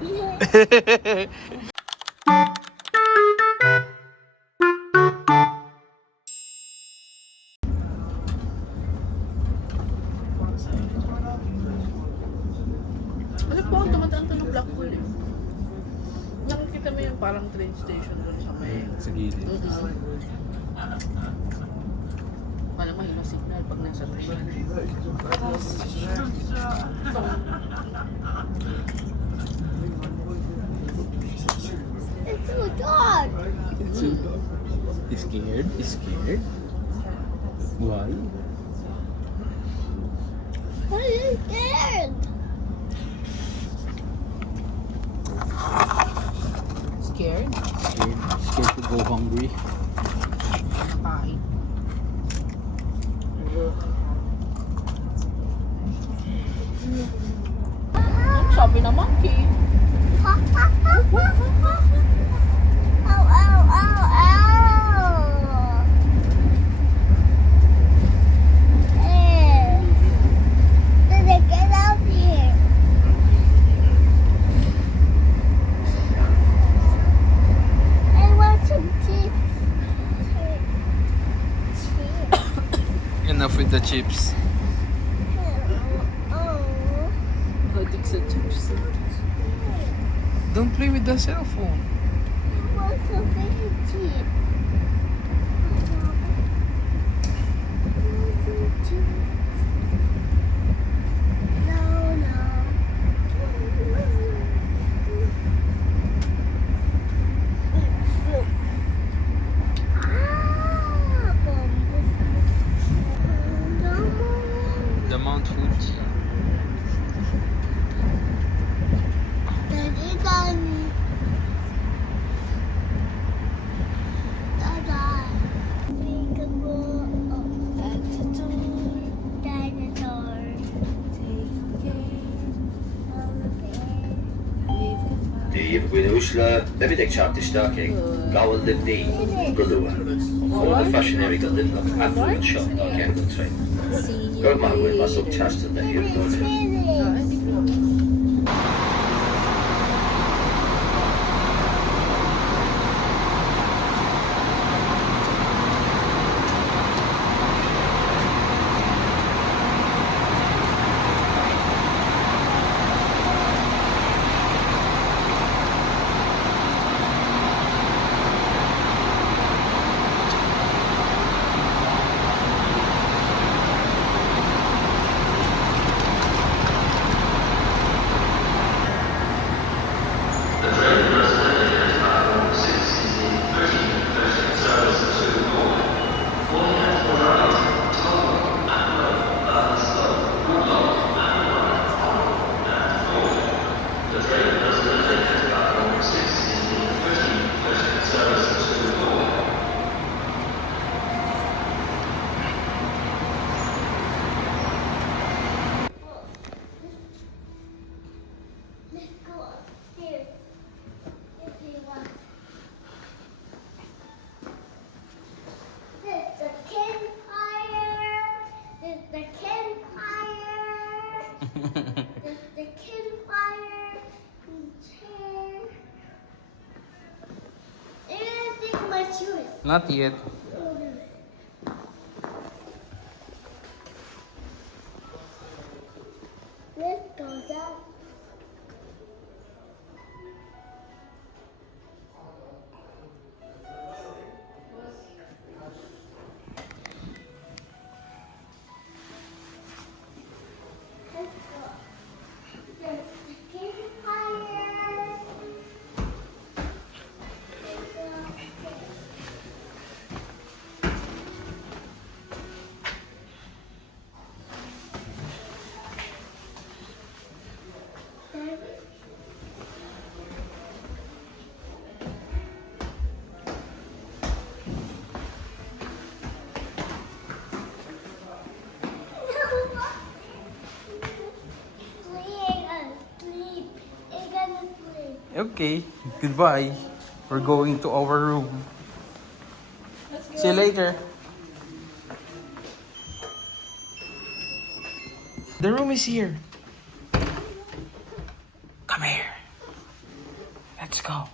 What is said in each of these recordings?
Alam po, tumataan to ng Blackpool eh. Nakikita mo yung parang train station doon sa may... Sa gilid. Parang mahina signal pag nasa train. It's so dark. It's so dark. Scared? Scared? Why? I'm scared. Scared? Scared to go hungry. Kahit. Sabi na monkey. Ow, ow, ow, ow. Hey. Did they get out here? I want some chips. Enough with the chips. Oh. Hadik sa chips. Don't play with the cell phone. I want some big chips. No, no. The Mount Fuji. Daddy, Daddy. Dada. Peekaboo. Dinosaur. Gwyn Usla, Levidic Chapter Starking, Gawel Libni, Gulua. All the fashionary got lit up affluent shop like Kendall Train. Go my way, my sub Chaston that you've got. Let's go upstairs if you want. There's the campfire. There's the campfire. There's the campfire. Chair. I'm gonna take my shoes. Not yet. Let's go down. Let's go. There's the campfire. Okay, goodbye. We're going to our room. See you later. The room is here. Come here. Let's go.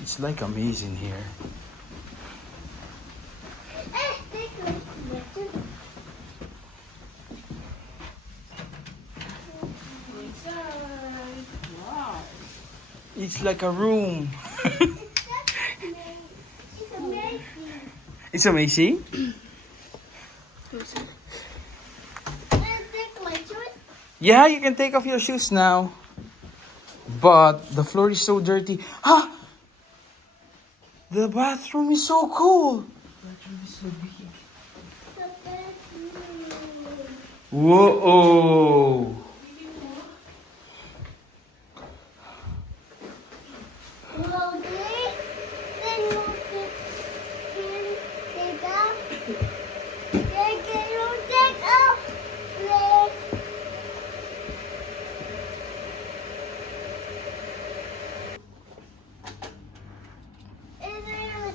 It's like amazing here. Wow. It's like a room. It's amazing. Yeah, you can take off your shoes now. But the floor is so dirty. Ah! The bathroom is so cool. Whoa!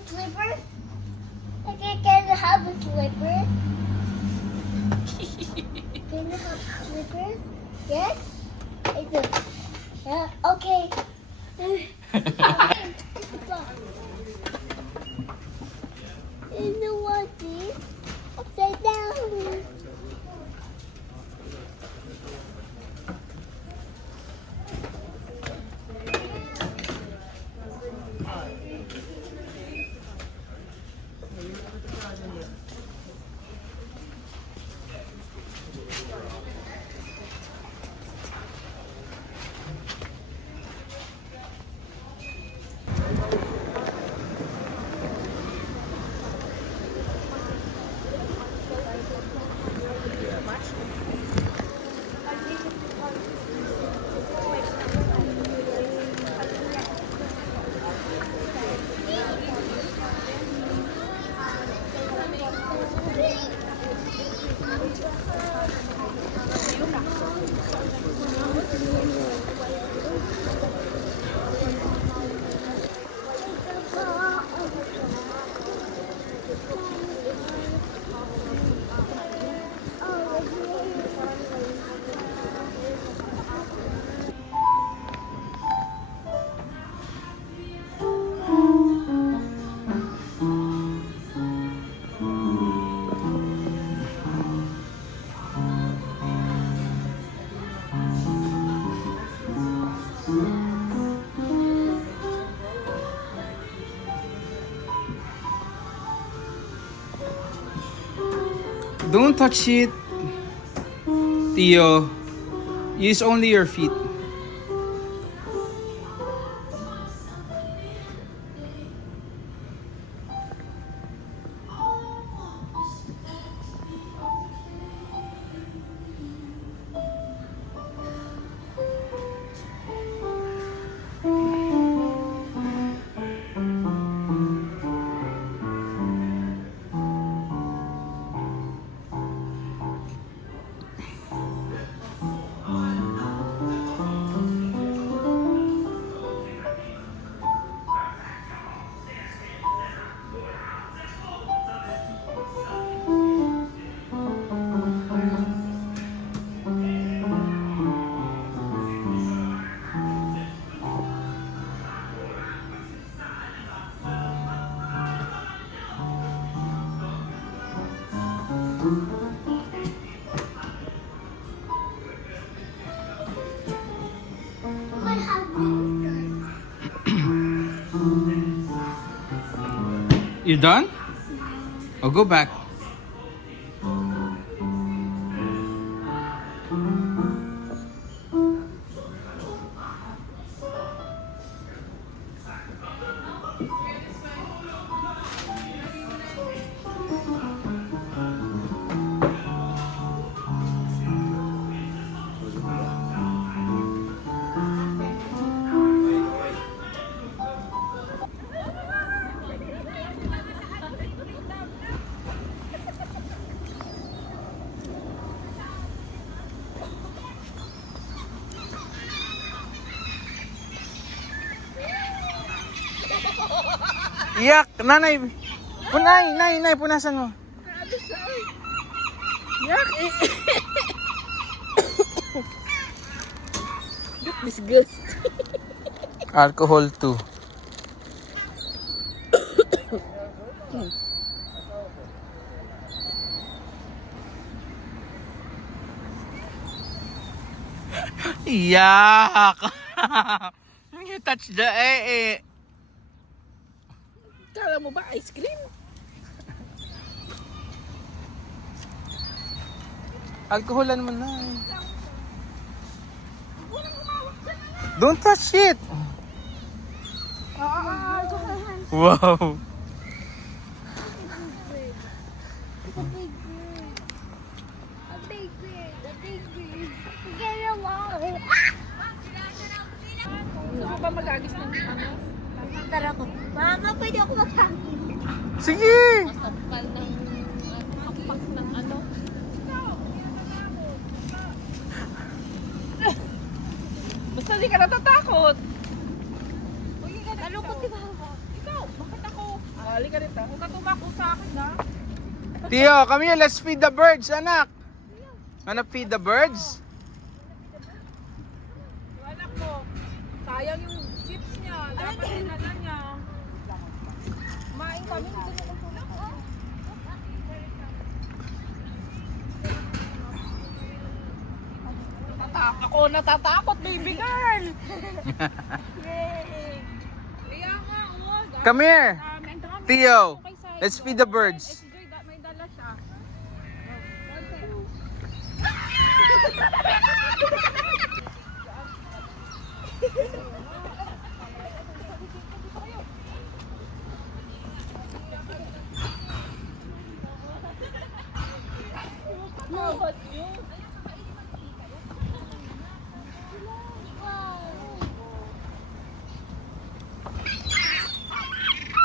Slippers? Okay, can I have a slipper? Can I have slippers? Yes? I do. Yeah, okay. You know what this? Upside down. Don't touch it, Theo. Use only your feet. You done? I'll go back. Iyak! Nanay! Nay, punasan mo. Yak! Disgust. Alcohol too. Yak! You touch the Kala mo ba ice cream? Alcoholan mo na. Don't touch it! Wow! A big bird. A big bird. A big bird. Get along. Gusto mo ba mag-agis ng ano? Tara ko. Mama, pwede ako mag-hangin. Sige! Sampal ng pakpak ng ano? Basta di ka natatakot. Ano ko si Mama? Ikaw, bakit ako? Ali ka rito. Huwag ka tumako sa akin ha. Tio, come here, let's feed the birds, anak. Wanna feed the birds? Yung anak mo, sayang yung chips niya. Dapat dinala niya. Kumain kami. Hindi ko tulak. Ako natatakot, baby girl. Yay. Kaya nga, huwag. Come here, Ang dami. Theo. Okay, sa'yo. Let's feed the birds. SJ, may dala siya.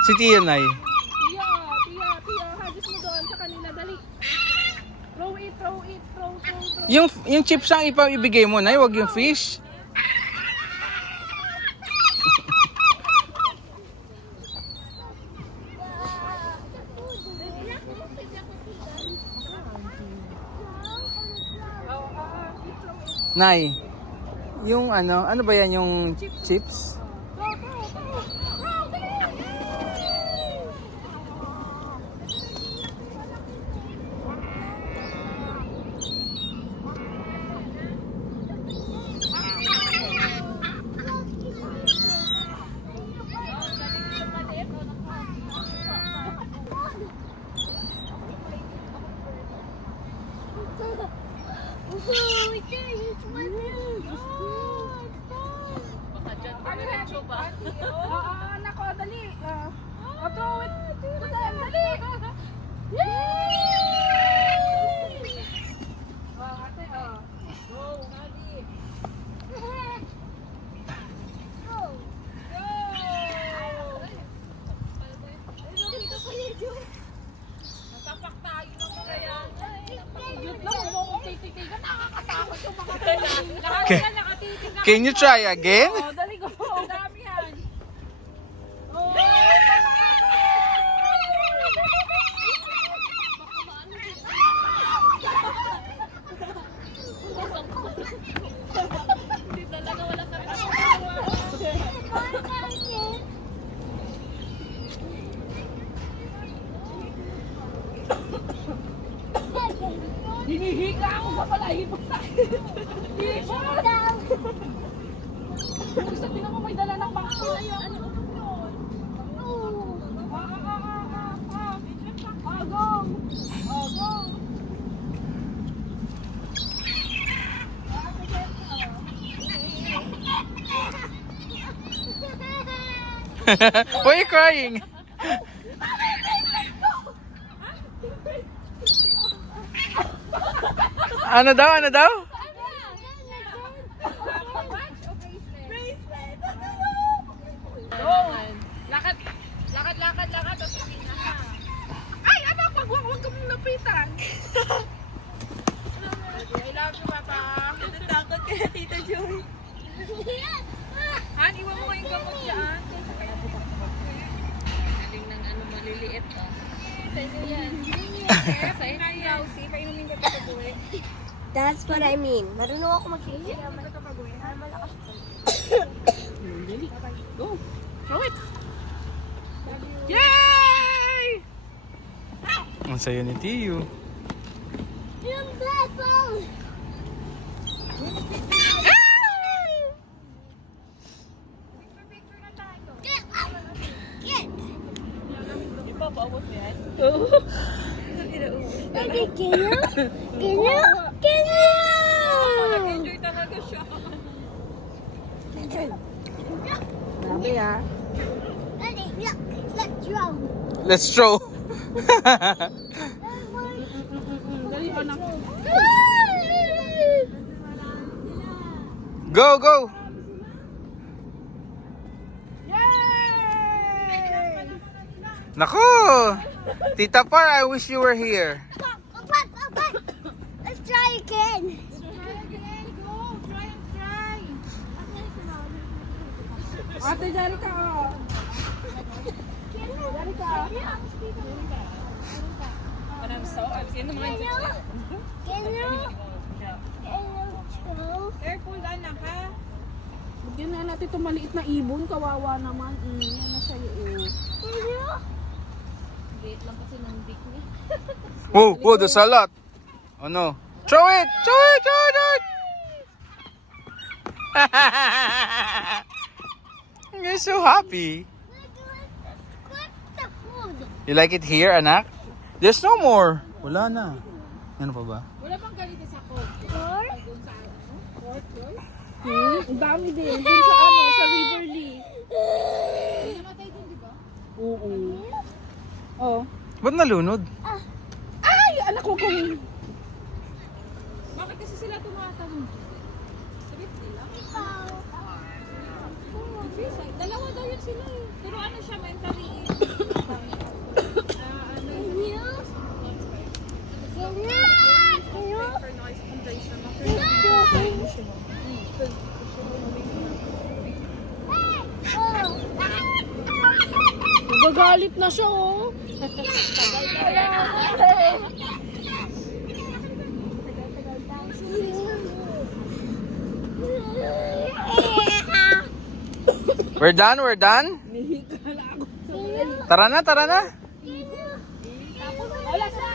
Si Tio, Nay. Tia, hagis mo doon sa kanila, dali. Throw it. Yung chips ang ibigay mo, Nay, wag yung fish. Nay, yung ano ba yan yung chips? Oh, it's my food. Nako, dali. Throw it to them, dali. Yay! Ate, Go, Nadi. Nasapak tayo ng mga yan. Yun lang, mo kung titigan, nakakatakot yung mga kailan. Lahat yan nakatitig. Can you try again? Dali ko. Ang dami yan. Hindi talaga wala kami hinihiga ako sa palahibo sa Gusto mo may dala ng vaccine na yun. Go. Why are you crying? Ano daw? Lakad. Ay, anak, wag ka mong lapitan. I love you, Papa. Takot kaya, Tita Joy. Han, iwan mo kayong gamot dyan. Say hi, Yausi. Painumin ka pa buwi. That's what I mean. Marunong ako mag-iisip. Malakas ko. Go. Throw it. Yay! Ang sayo ni Tiyo. Yung black ball! Get up! Get! Ipapaabot mo yan? Daddy, can you? Can you? Can you? Nag-enjoy talaga siya. Grabe ah. Daddy, look. Let's roll. Let's throw. Dali, anak. Go, go. Nako. Tita Par, I wish you were here. Let's try again. Ate, dali ka. I've seen the Can you? Can you? Can you throw? Careful, anak, ha? Bigyan na natin itong maliit na ibon. Kawawa naman. Yan na sa'yo. Can you? Wait lang kasi ng dick niya. Whoa, whoa, there's a lot. Oh no. Throw it! Throw it! Throw it! Throw it! You're so happy. Clip the food. You like it here, anak? There's no more. Wala na. Ano pa ba? Wala pang ganito sa court. Or? Doon sa court, doon? Ang dami din. Doon sa ano, sa River Lee. Namatay din, di ba? Oo. Oh. Ba't nalunod? Ay! Anak ko kung... Bakit kasi sila tumatanong? Trip nila? Dalawa daw yun sila eh. Pero ano siya, mentally Can you? Can you? Can you? for noise contention. Nagagalit na siya oh. We're done, we're done. Tara na, tara na. Wala siya!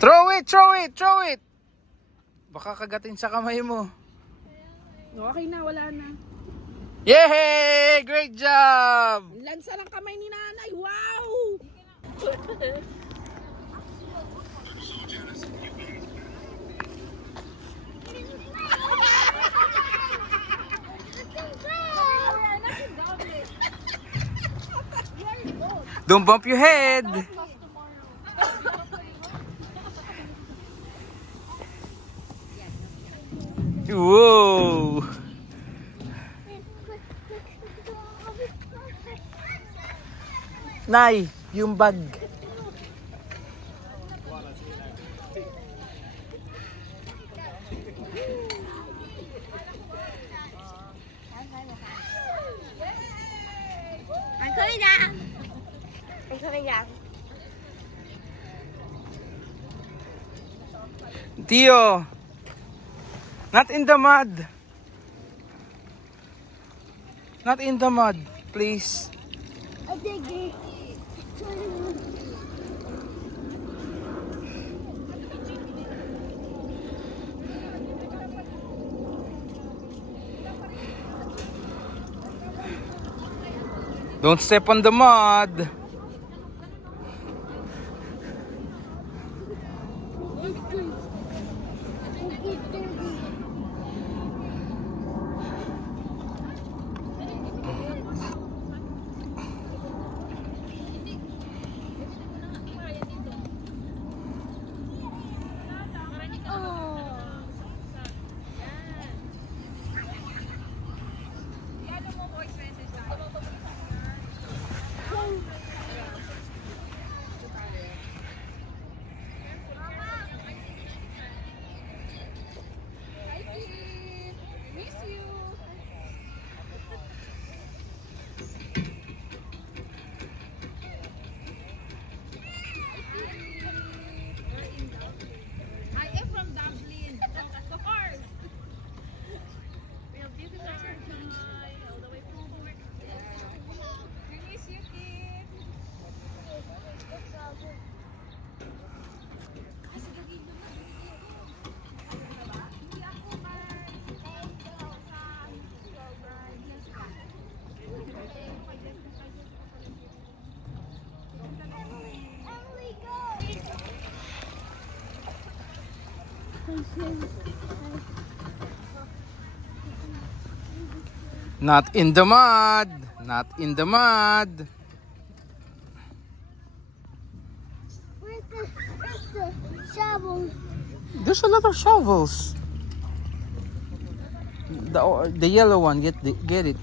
Throw it, throw it, throw it. Baka kagatin sa kamay mo. Okay na, wala na. Yay! Great job! Lansa ng kamay ni nanay. Wow! Don't bump your head. Whoa! Nay, yung bag. I'm coming down. I'm coming down. Tio, not in the mud. Not in the mud, please. I think it. Don't step on the mud. Not in the mud. Not in the mud. Where's the shovel? There's a lot of shovels. The yellow one, get it.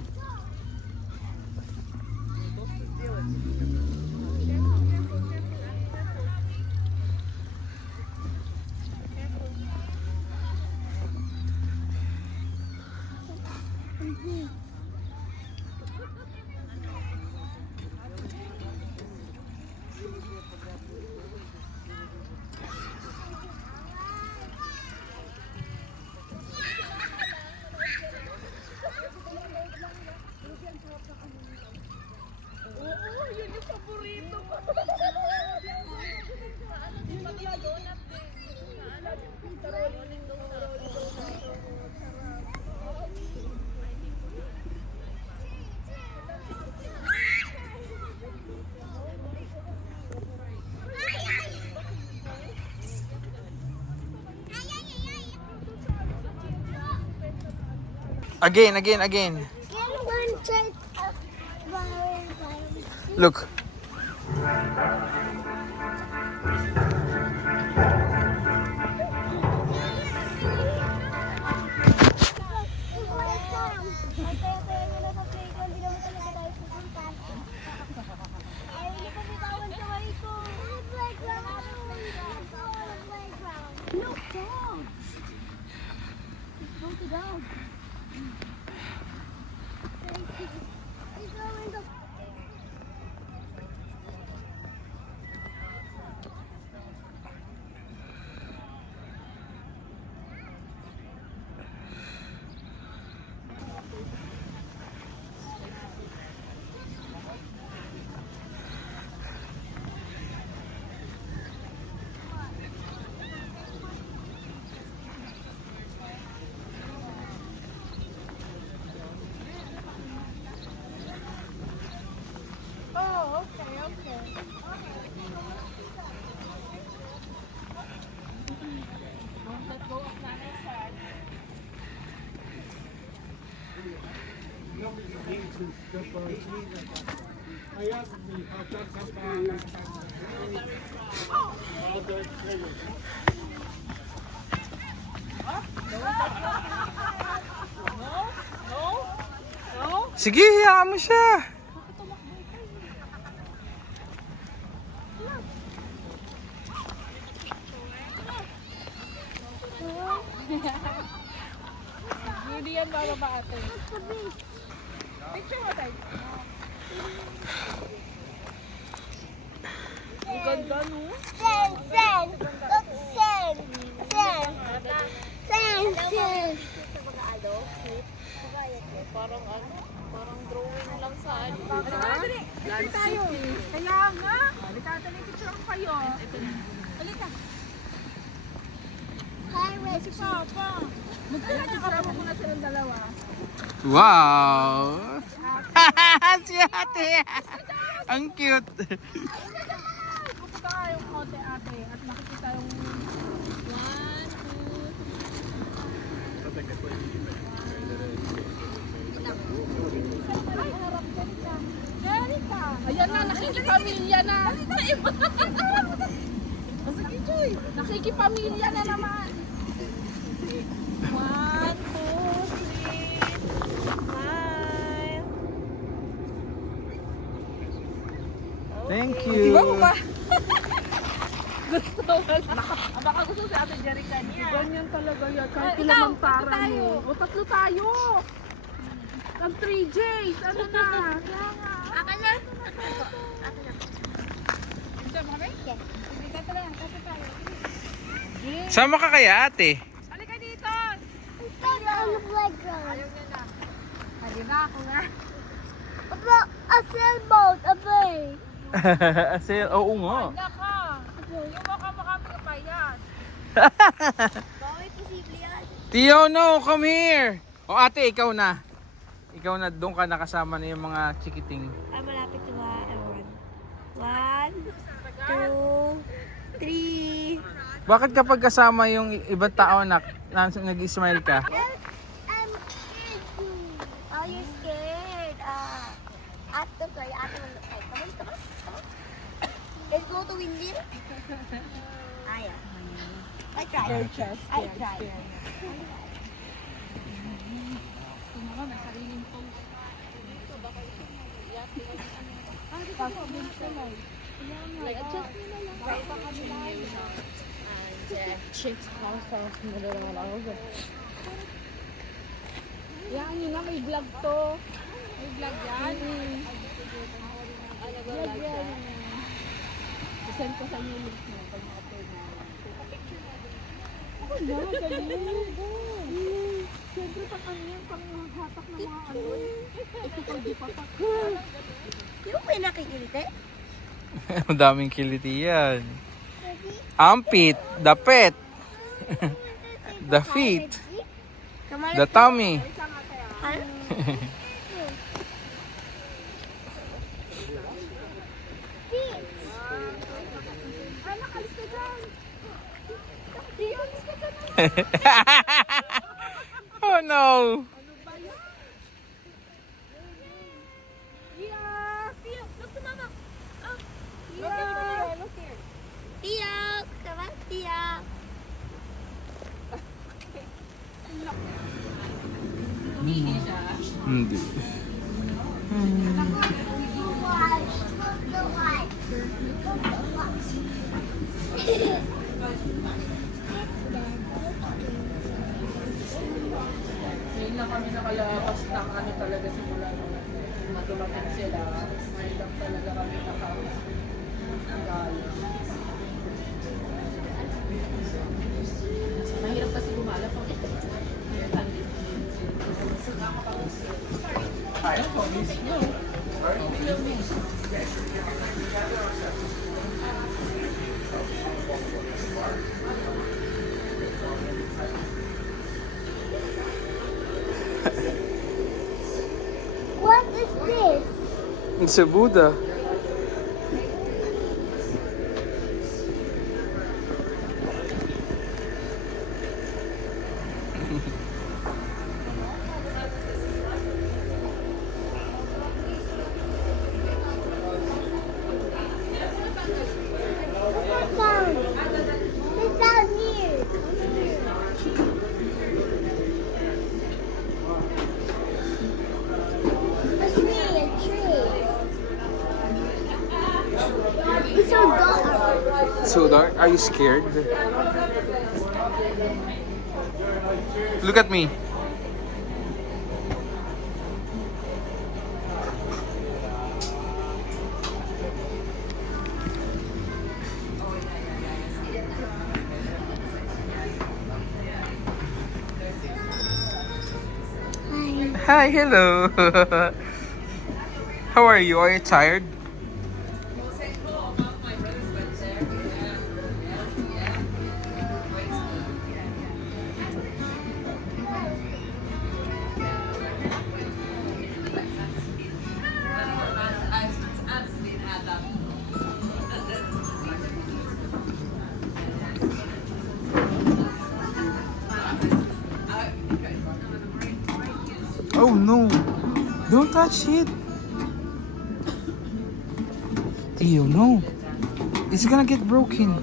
Again. Can one check by Look. Look down. Go to down. He's going to. Oh, okay. Don't let go of Nanay's hand. Sige, hayaan mo siya. Hindi yan bababa ate. Picture mo tayo. Ang ganda no? Sand. Look, sand. Sand. Parang ano? Parang drawing lang sa ano. Dali. Picture tayo. Kaya nga. Halika, dali. Picture ko kayo. Halika. Hi, Wes. Si Papa. Magkakasama mo muna silang dalawa. Wow. Si ate. Ang cute. Pupunta kayong konti ate at makikita yung 1, 2, 3. Ayan na, nakikipamilya na. Sige, Joy. Nakikipamilya na naman. 1, 2, 3, 5. Thank you. Gusto mo lang. Baka gusto si Ate Jerica niya. Ganyan talaga yan. Kahit ilang para mo. O, tatlo tayo. Ang 3Js. Ano na? Kaya nga. Akin na. Sama ka kaya ate? Halika dito. Ito na ang playground. Ayaw niya na. Halika na ako nga. A sailboat, a bay. Oo nga. Halika ka. Yung mukha pa yan. Bakit posible yan? Tio, no, come here. O ate, ikaw na. Ikaw na, doon ka nakasama na yung mga chikiting. Ay, malapit yung 1, 2, 3. Bakit kapag kasama yung ibang tao nag-smile ka? I'm scared too. Oh, you're scared. Ate, sorry. Ate, come on, come on, come on. Let's go to Windy. Yeah. I tried. I tried. Yan, yun na, may vlog to. May vlog yan. Vlog yan. Isend ko sa inyo link mo pag na-upload na. Ako na, galing. Siyempre, pag ano yan, pang hatak ng mga ano. Ito pag di patak. Di ba may nakikilite? Ang daming kiliti yan. Armpit, the pet, the feet, Come on, the tummy. Anak, alis ka dyan. Di, alis ka dyan. Oh no! Theo, look to mama. Look here. Look here. Theo, come on, Theo. Hindi. Ngayon na kami nakalabas ng ano talaga simula nung matulapin sila. Ngayon lang talaga kami nakagala. Mahirap kasi gumala pag What is this? It's a Buddha. Sit down. Sit down here. A tree. It's so dark. So dark. Are you scared? Look at me. Hi, hello. How are you? Are you tired? Oh no! Don't touch it! Theo, no! It's gonna get broken.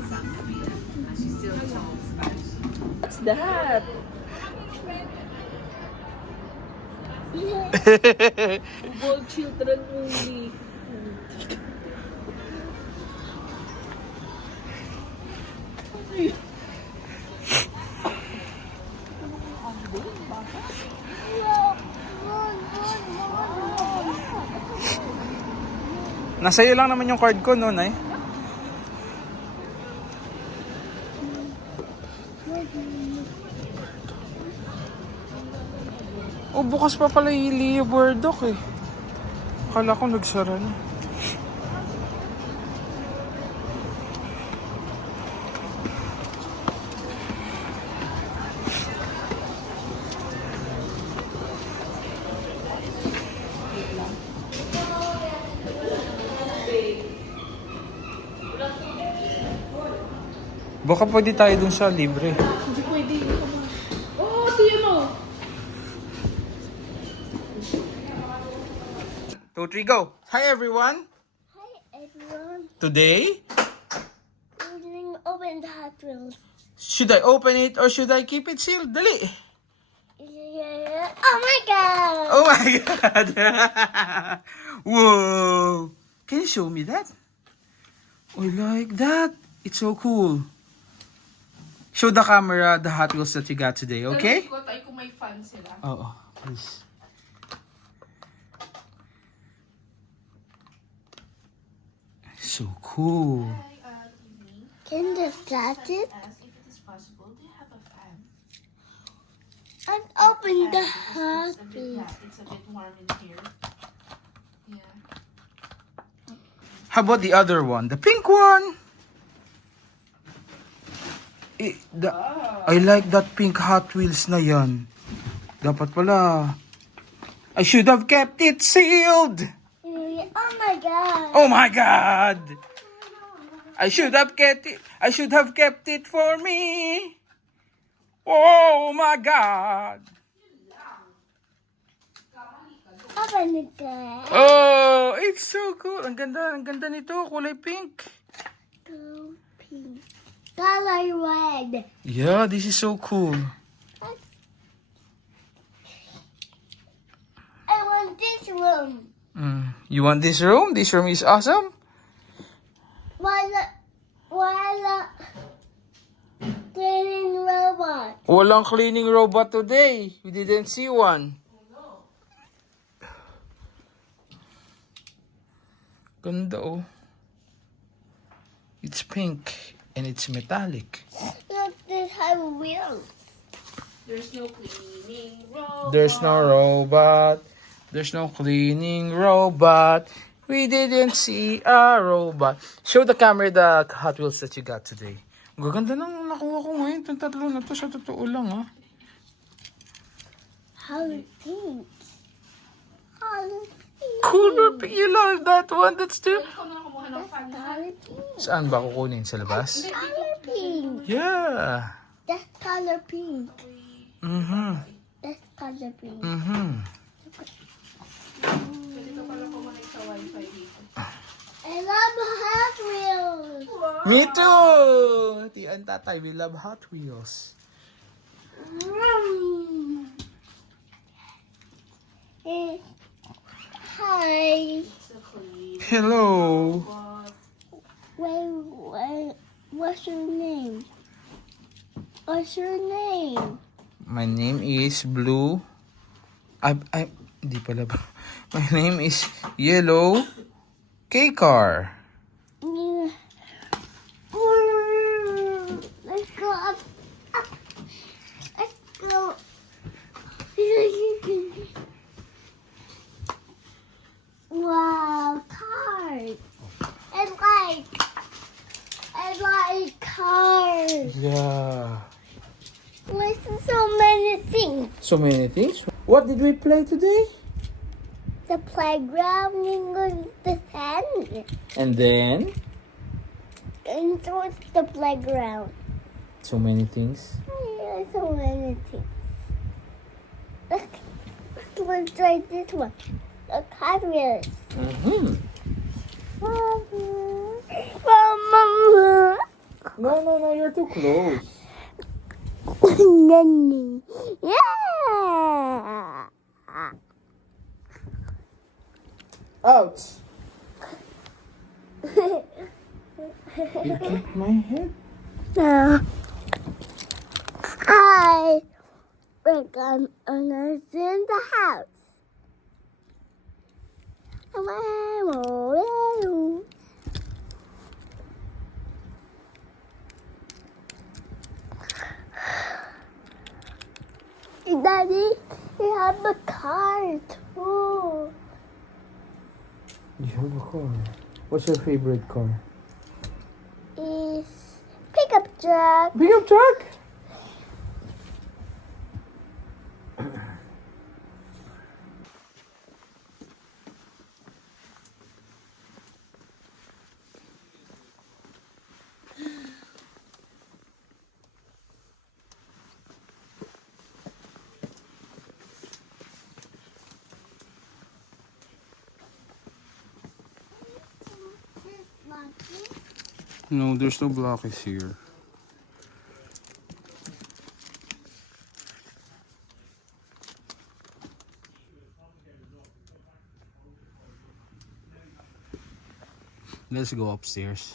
What's that? Gold children only. Nasa iyo lang naman yung card ko noon eh. Oh, bukas pa pala yung Leo Burdock eh. Akala ko nagsara na. Baka pwede tayo dun sa libre. Hindi pwede yun. Oh, tiyan mo. 2, 3, go! Hi everyone! Hi everyone. Today, We're doing open the Hot Wheels. should I open it or should I keep it sealed? Dali! Yeah. Oh my god. Oh my god! Whoa! Can you show me that? I like that. It's so cool. Show the camera the Hot Wheels that you got today, okay? Ko tayo kung may fan sila. Oh, please. So cool. Can you start it? Ask if it is possible. Do you have a fan? And open the Hot Wheels. Yeah, it's a bit warm in here. Yeah. How about the other one? The pink one? I like that pink Hot Wheels na yan. Dapat pala. I should have kept it sealed. Oh my god. Oh my god. I should have kept it. I should have kept it for me. Oh my god. Open it there. Oh, it's so cool. Ang ganda nito. Kulay pink. Go pink. Color red. Yeah, this is so cool. I want this room. You want this room? This room is awesome. While cleaning robot. Walang cleaning robot today. We didn't see one. Ganda oh. It's pink and it's metallic. Look, this have wheels. There's no cleaning robot. There's no robot. There's no cleaning robot. We didn't see a robot. Show the camera the Hot Wheels that you got today. Ang gaganda nang nakuha ko ngayon. Itong tatlo na to sa totoo lang ha. Color pink. Color pink. Color pink. You love that one. That's too. Ikaw na kumuha ng fan. Color pink. Saan ba kukunin? Sa labas? Color pink. Yeah. That's color pink. Mm-hmm. That's color pink. Mm-hmm. Pwede ka pala kumanig sa wifi dito. I love Hot Wheels. Me too! Ti and tatay, we love Hot Wheels. Vroom. Hi. It's a clean Hello. robot. What's your name? What's your name? My name is Blue. Di pala ba? My name is Yellow K-Car. Yeah. Let's go up. Let's go. Wow, cars. I like cars. Yeah. Listen, so many things. So many things. What did we play today? The playground in the sand. And then? And so it's the playground. So many things. Yeah, so many things. Look, let's try this one. The Hot Wheels. Mm-hmm. Mama. No, you're too close. Nanny. Yeah. Ouch! You kicked my head. No. Hi. We're going to in the house. Daddy, you have a car too. You have a car. What's your favorite car? Is pickup truck. Pickup truck? No, there's no blockage here. Let's go upstairs.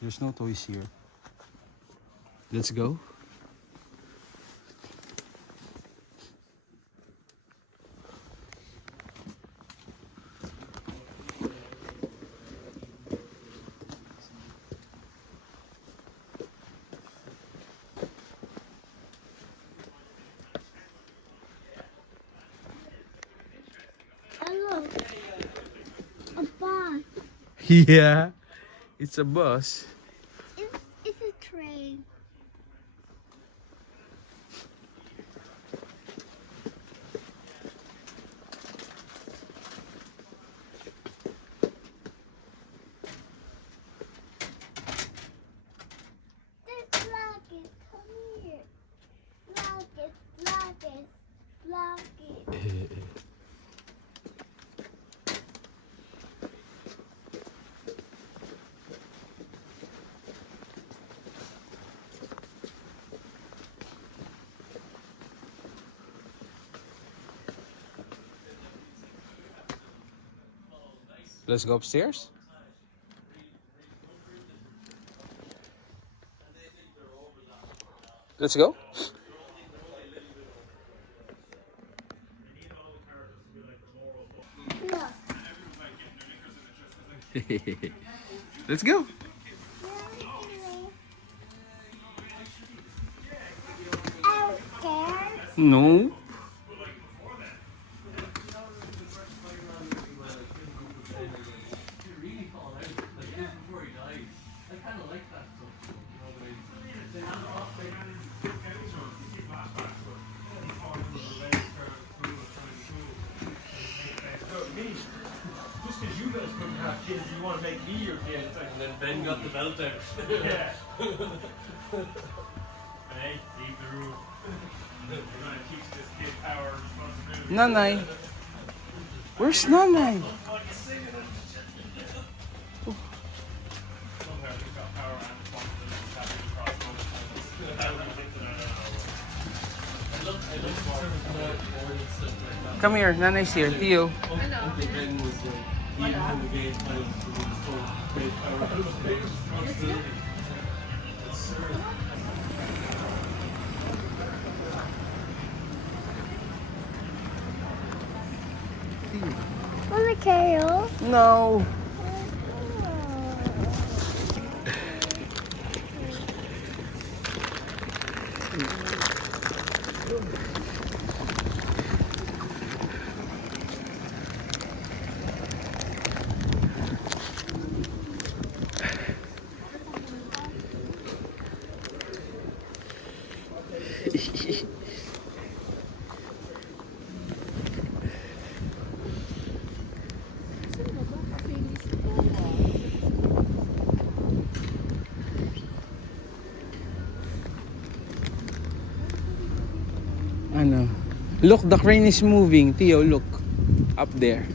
There's no toys here. Let's go. Hello. A bus. Yeah, it's a bus. It's a train. There's Luggage. Come here. Luggage. Let's go upstairs. Let's go. Let's go. I'm scared. No. Just because you guys couldn't have kids, you want to make me your kid. It's like, And then Ben got the belt out. yeah. Hey, leave the room. You're going to teach this kid power and responsibility. Nanay. Where's Nanay? Sometimes he's got power and responsibility. Having to cross Come here, Nanay's here. Theo. Ben was he in the game playing with the full great power and responsibility. Wanna carol? No. Ano? Look, the crane is moving. Theo, look. Up there.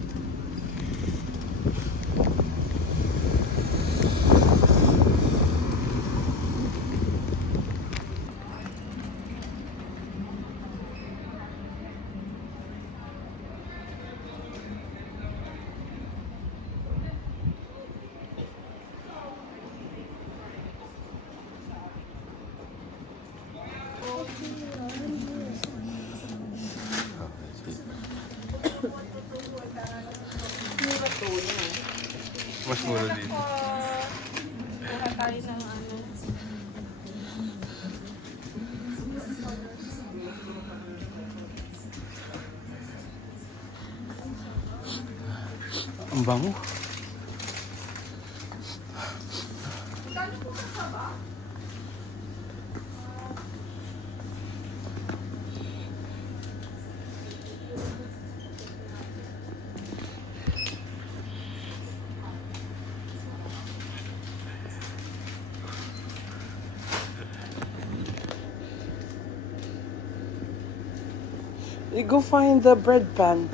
Mas mura dito. Kuha tayo ng ano. Ang bango. You go find the bread pan.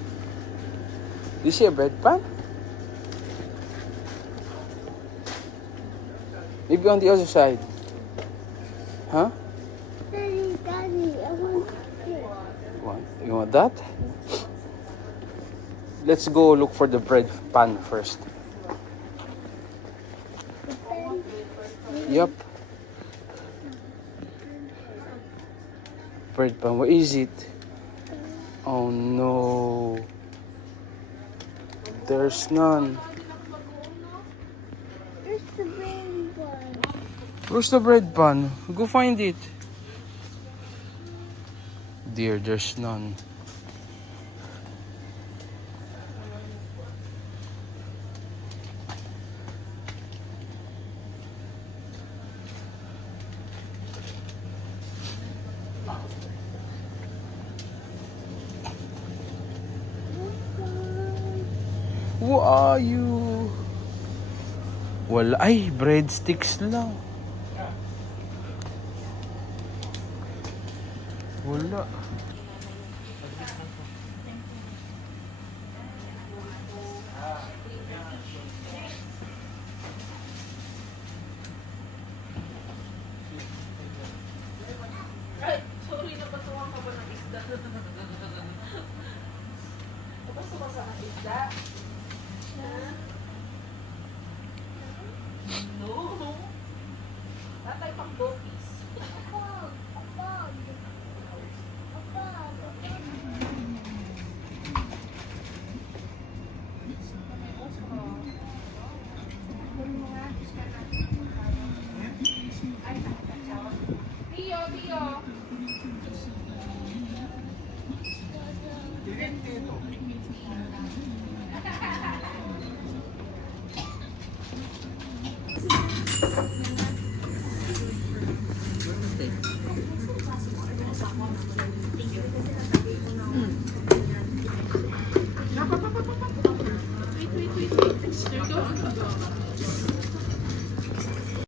You see a bread pan? Maybe be on the other side. Huh? Daddy, Daddy, I want this. You want that? Let's go look for the bread pan first. Yup. Bread pan, where is it? Oh no. There's none. There's the rainbow. Where's the bread pan? Go find it. Dear, there's none. Who are you? Wala. Ay, breadsticks lang. Wala. Ay, sorry, napatuwang ka ba ng isda? Napasok ka sa isda? No. Tatay pang bopis. Tio, Tio. Wait. There you go.